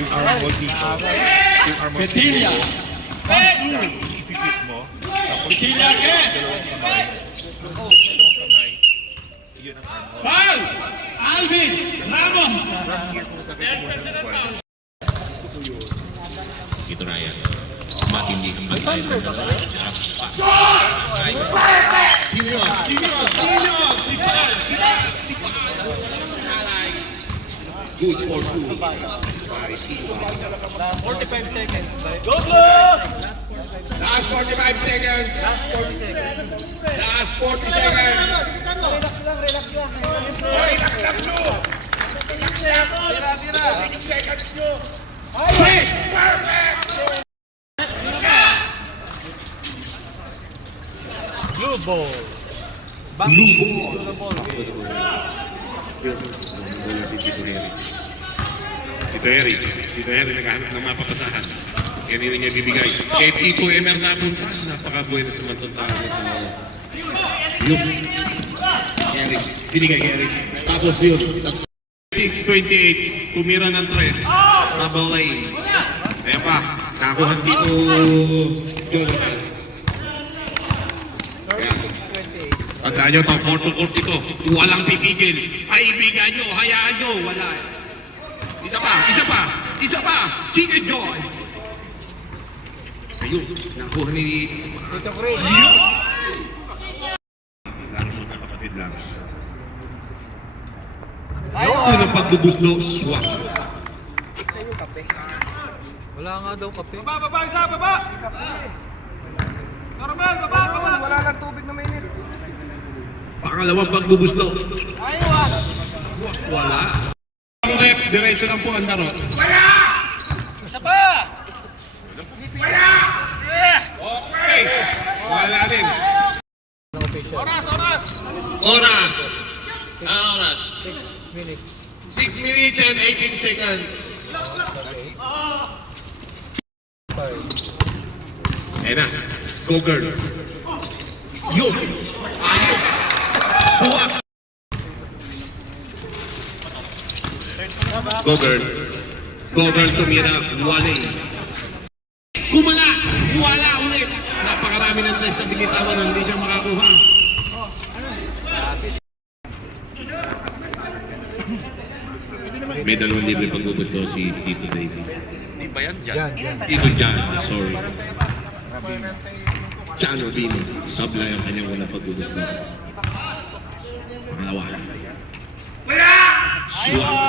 Yung arm hold dito. Yung arm hold Petilla. ipipit mo. Tapos Petilla again. dalawang kamay. Dalawang kamay. Yun ang arm hold. Foul! Alvin Ramos. From here, kung sabi ko muna ng kwan. Gusto ko yun. Ito Ryan. Matindi kang bantay. Sino yun? Sino yun? Sino yun? Si Paul! Si Paul! Good for two. 45 seconds. Go, Blue! Last 45 seconds. Last 40 seconds. Relax lang. Relax lang, Blue. Tira. 6 seconds, Blue. Chris! Perfect! Blue ball. Mula si Tito Harry. Tito Harry naghahanap ng mapapasahan. Kanina niya bibigay. Kay Tito Emer napunta. Napaka-buenas naman itong tao nito. Yun. Eric. Binigay Eric. Tapos yun. 6:28. Tumira ng 3. Sabal lane. Kaya pa. Nakuha dito. Jonathan. Tandaan nyo, itong court ito. Walang pipigil. Kaibigan nyo, hayaan nyo. Wala. Isa pa. Chicken Joy. Ayun, nakuha ni... Tito Chris. Lalo mga kapatid lang. Ayaw Unang pagbubuslo, swak. Sa'yo kape. Wala nga daw kape. Baba! Normal, baba! Wala lang tubig na mainit. Pangalawang pagbubuslo. Ayaw Wala. Ang rep, diretso lang po ang laro. Isa pa! Okay. Wala din. Oras. 6 minutes. 6 minutes and 18 seconds. Ayan na. Go girl. Yun. Ayos. Suwak. Go girl. Go girl tumira. Wale. Kumala. Wala ulit. Napakarami ng tres na binitawan na hindi siya makakuha. May 2 libre pagbubusto si Tito David. Di ba yan dyan? Tito John, sorry. John Robin, sablay ang kanyang unang pagbubusto. Pangalawa. Wala! Swak.